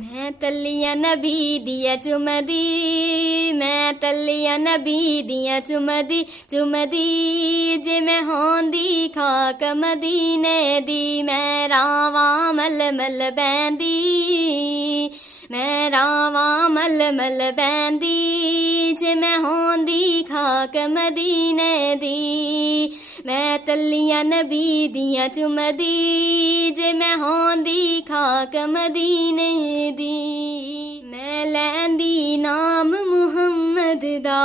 मैं तलिया नबी दिया चुमदी, मैं तलिया नबी दिया चुमदी, चुमदी जे मैं होंदी खाक मदीने दी। मैं रावा मल मल बैंदी, मैं रावा मल मल बैंदी जे मैं होंदी खाक मदीने दी। मैं तलिया नबी दिया चुमदी, जे मैं होंदी खाक मदीने दी। मैं लैंदी नाम मुहम्मद दा,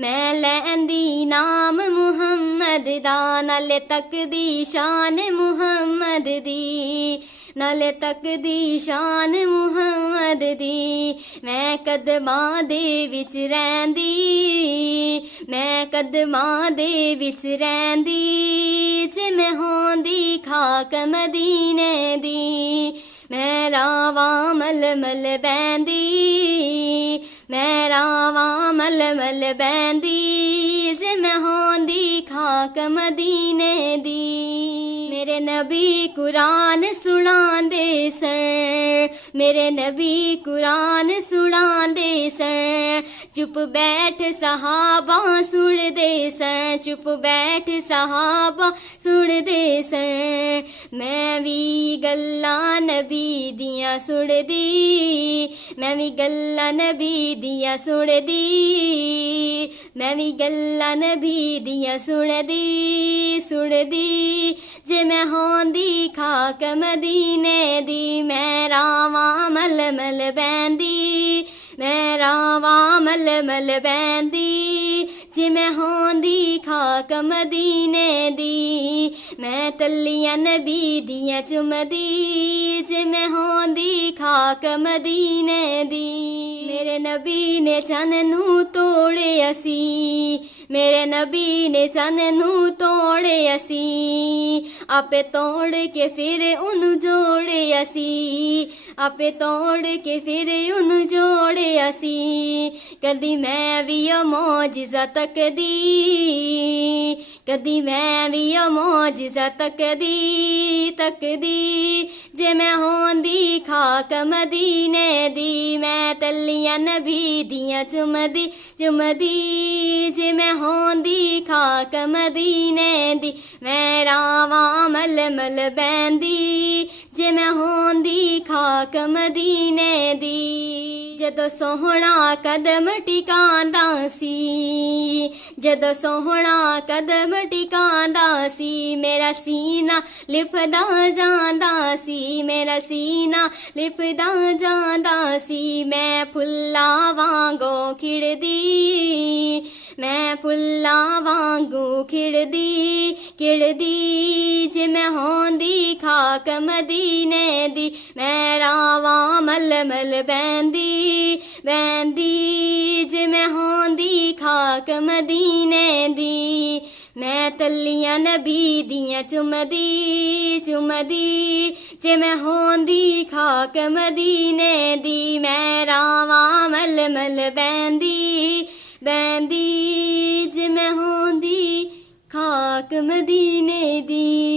मैं लैंदी नाम मुहम्मद दा। नाले तक दी शान मुहम्मद दी, नाले तक दी शान मुहम्मद दी। मैं कदमां दे विच रैंदी, मैं कदमां दे विच रैंदी जे मैं होंदी खाक मदीने दी। मैं रावा मल मल बैंदी, मैं रावा मल मल बैंदी जे मैं होंदी खाक मदीने दी। मेरे नबी कुरान सुनांदे सन, मेरे नबी कुरान सुनांदे सन। चुप बैठ सहाबा सुनदे सन, चुप बैठ सहाबा सुनदे सन। मैं भी गल्लां नबी दियां सुनदी, मैं भी गल्लां नबी दियां सुनदी, मैं भी गल्लां नबी दियां सुनदी सुनदी जे मैं होंदी खाक मदीने दी। मैं रावा मल मल बैंदी, मैं रावा मल मल बैंदी जे मैं होंदी खाक मदीने दी। मैं तलिया नबी दिया चुमदी, जे मैं होंदी खाक मदीने दी। मेरे नबी ने चन्न नू तोड़े असी, मेरे नबी ने चन्न नू तोड़े असी। आपे तोड़ के फिर उन जोड़े असी, आपे तोड़ के फिर उन जोड़े असी। कदी मैं भी मौजिज़ा तकदी, कदी मैं भी मौजिज़ा तकदी तकदी जे मैं होंदी खाक मदीने दी। मैं तलिया नबी दियां चुमदी, चुमदी जे मैं होंदी खाक मदीने दी। मैं रावा मल मल बैंदी जे मैं होंदी खाक मदीने दी। जदों सोहना कदम टिकांदा सी, जदों सोहना कदम टिकांदा सी। मेरा सीना लिपदा जांदा सी, मेरा सीना लिपदा जांदा सी। मैं फुल्ला वांगो खिड़दी, मैं फुल्ला वांगू खिड़दी खिड़दी जे मैं होंदी खाक मदीने दी। मैं रावा मल मल बैंदी, बैंदी जे मैं होंदी खाक मदीने दी। मैं तलिया नबी दियां चुमदी, चुमदी जे मैं होंदी खाक मदीने दी। मैं रावा मल मल बैंदी, बैंदी जे मैं होंदी खाक मदीने दी।